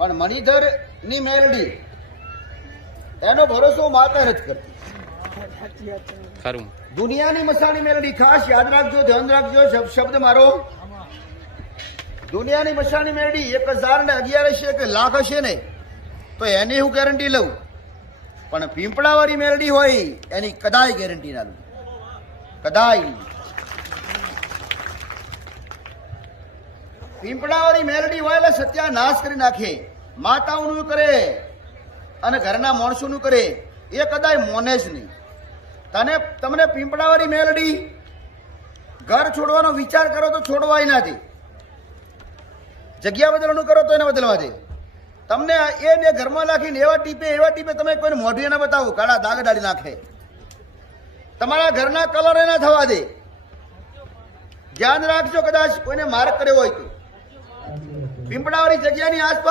પણ મણિધર ની મેલડી એનો ભરોસો માતા નથી કરતી. ખરું. દુનિયાની મસાણી મેલડી ખાસ યાદ રાખજો, ધ્યાન રાખજો શબ્દ મારો. દુનિયાની મસાણી મેલડી 1011 હશે કે લાખ હશે ને તો એની હું ગેરંટી લઉં, પણ પીંપળાવાળી મેલડી હોય એની કદાય ગેરંટી ના લઉં, કદાય નહીં. પીંપળાવાળી મેલડી હોય એટલે સત્યાનાશ કરી નાખે, માતાઓનું કરે અને ઘરના માણસોનું કરે, એ કદાય મોને જ નહીં. તમને પીંપળાવાળી મેલડી ઘર છોડવાનો વિચાર કરો તો છોડવાય ના દે, જગ્યા બદલવાનું કરો તો એને બદલવા દે. તમને એ બે ઘરમાં નાખીને એવા ટીપે તમે કોઈને મોઢું ના બતાવો, કાળા દાગ ડાળી નાખે. તમારા ઘરના કલર ના થવા દે. ધ્યાન રાખજો, કદાચ કોઈને માર્ક કર્યો હોય તો પીંપળાવાળી જગ્યાની આસપાસ